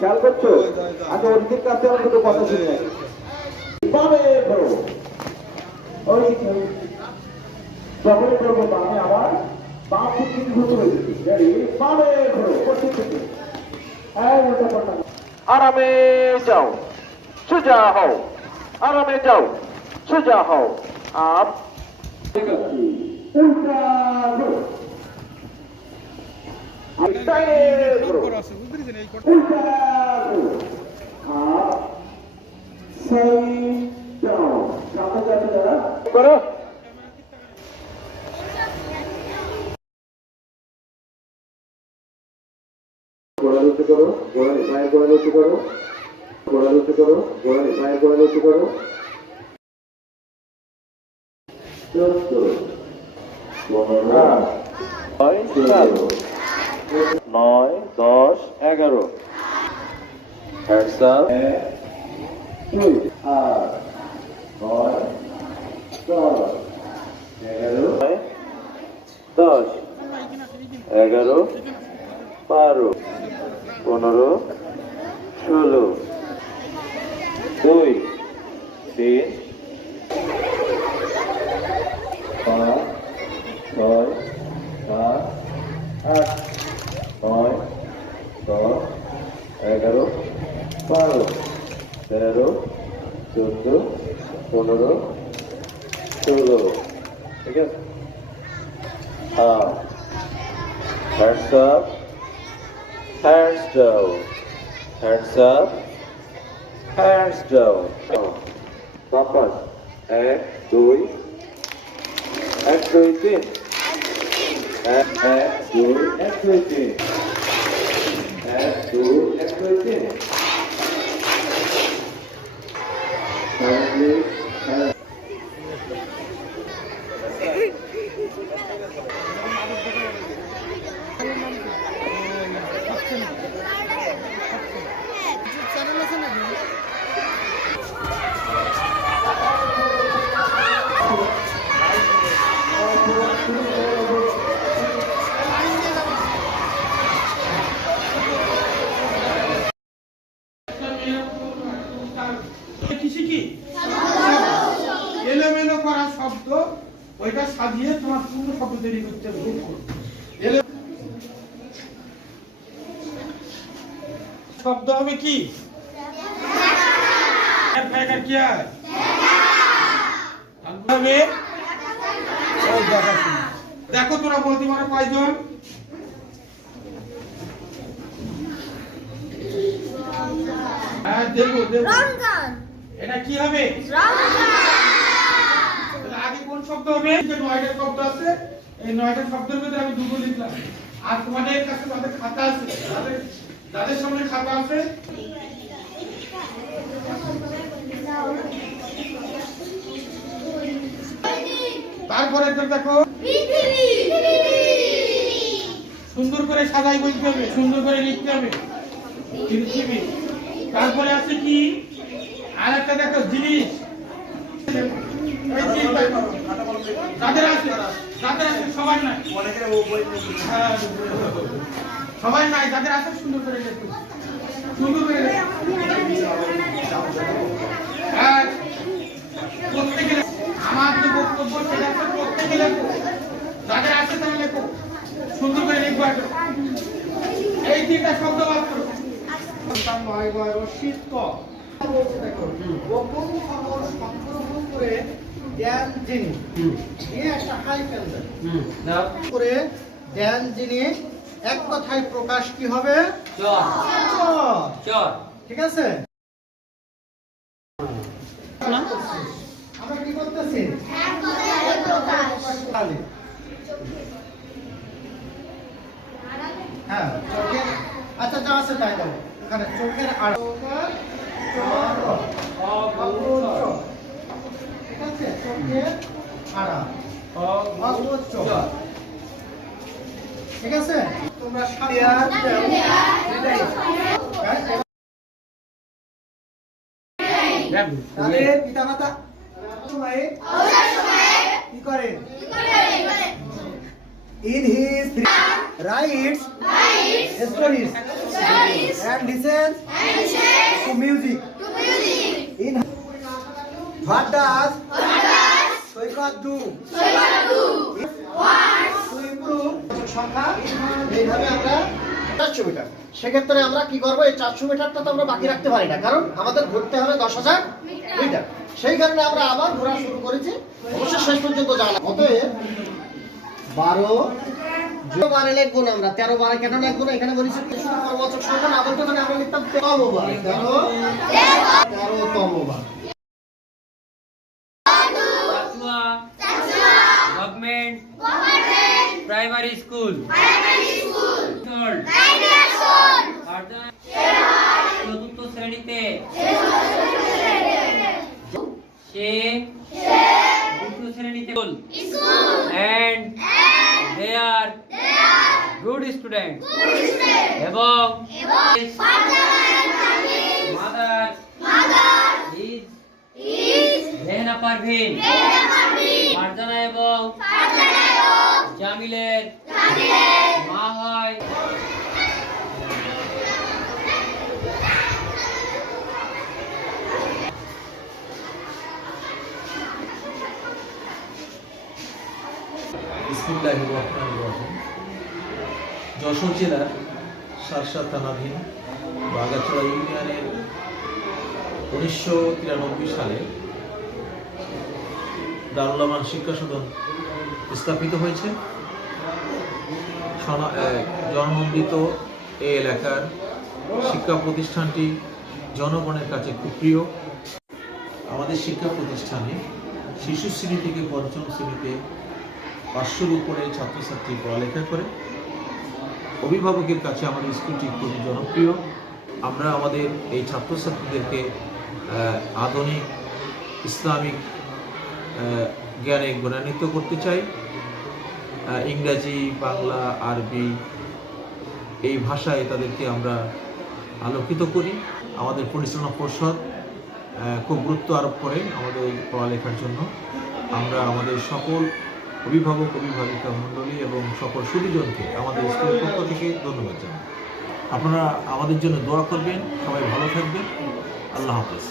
খেয়াল করছো? আচ্ছা অরিজিৎ কাছে আমার দুটো কথা শুনে বামে ধরো ওই যখনই করবো বামে আবার বাম দিক থেকে ঘুরতে হয়েছে রেডি বামে ধরো পশ্চিম থেকে হ্যাঁ উল্টা পাল্টা আরামে যাও সোজা হও আরামে যাও সোজা হও আপ ঠিক আছে উল্টা ধরো করো গোড়ালুচি করো গোড়ালি পায়ের গোড়ালুচি করো গোড়ালুচি করো গোড়ালি পায়ের গোড়ালুচি করো 9, 10, 11 Hands up 2, 8, 9, 10 11 11 12 15 16 2 3 5 6 7 8 9 10 11 12 13 14 15 16 ঠিক আছে হ্যাঁ hands up hands down hands up hands down compass 1 2 1 2 3 1 2 1 2 3 1 2 1 2 3 এলোমেলো করা শব্দ ওইটা সাজিয়ে তোমার পূর্ণ শব্দ তৈরি করতে হবে শব্দ হবে কি কি হবে দেখো তোরা বলতে পারো কয়জন হ্যাঁ দেখো এটা কি হবে আগে কোন শব্দ হবে 9টা শব্দ আছে এই 9টা শব্দের মধ্যে আমি দুটো লিখলাম আর তোমাদের কাছে তাদের খাতা আছে যাদের সামনে খাতা আছে তারপরে দেখো সুন্দর করে সাজাই বলতে হবে সুন্দর করে লিখতে হবে পৃথিবী তারপরে আছে কি আর একটা দেখো জিনিস যাদের আছে সবাই নাই সবাই নাই যাদের আছে সুন্দর করে লেখো সুন্দর করে আর প্রত্যেকে আমার যে বক্তব্য সেটা প্রত্যেকে লেখো যাদের আছে তারা লেখো সুন্দর করে লিখবো এই তিনটা শব্দ বাদ করো শীত গোপন খবর সংগ্রহ করে দেন যিনি একটা হাইফেন করে দেন যিনি এক কথায় প্রকাশ কি হবে ঠিক আছে আমরা কি করতেছি হ্যাঁ আচ্ছা যা আছে তাই দাও এখানে চোখের আর ঠিক আছে চোখের আড়া ঠিক আছে তোমরা পিতা মাতা কি করেন in his writes stories and listens to music. In what does Saikat do? To improve সংখ্যা এইভাবে আমরা 400 মিটার। সেক্ষেত্রে আমরা কি করবো, এই 400 মিটারটা তো আমরা বাকি রাখতে পারি না, কারণ আমাদের ঘুরতে হবে 10,000 মিটার। সেই কারণে আমরা আবার ঘোরা শুরু করেছি, অবশ্য শেষ পর্যন্ত যাওয়া। অতএব 12 বারে লিখবো না আমরা, 13 বারে কেন লিখবো না? এখানে বলেছি সর্ববাচক সংখ্যা না বলতে পারি, আমরা লিখতাম 13 বার, 13তম বার। गवर्नमेंट प्राइमरी स्कूल চতুর্থ শ্রেণীতে সে দ্বিতীয় শ্রেণীতে and they are good student এবং mother is রেহনা পারভিন ফারজানা এবং জামিলের মা হয় বিসমিল্লাহির রহমানির রহিম। যশোর জেলার শার্শা থানাধীন বাগাচড়া ইউনিয়নের 1993 সালে দারুল আমান শিক্ষা সদন স্থাপিত হয়েছে। জননন্দিত এই এলাকার শিক্ষা প্রতিষ্ঠানটি জনগণের কাছে খুব প্রিয়। আমাদের শিক্ষা প্রতিষ্ঠানে শিশু শ্রেণী থেকে পঞ্চম শ্রেণীতে 500-র উপরে ছাত্রছাত্রী পড়ালেখা করে। অভিভাবকের কাছে আমাদের স্কুলটি খুবই জনপ্রিয়। আমরা আমাদের এই ছাত্রছাত্রীদেরকে আধুনিক ইসলামিক জ্ঞানে গুণান্বিত করতে চাই। ইংরাজি, বাংলা, আরবি এই ভাষায় তাদেরকে আমরা আলোকিত করি। আমাদের পরিচালনা পর্ষদ খুব গুরুত্ব আরোপ করে আমাদের পড়ালেখার জন্য। আমরা আমাদের সকল অভিভাবক, অভিভাবিকা মণ্ডলী এবং সকল সুধীজনকে আমাদের স্কুলের পক্ষ থেকে ধন্যবাদ জানাই। আপনারা আমাদের জন্য দোয়া করবেন। সবাই ভালো থাকবেন। আল্লাহ হাফেজ।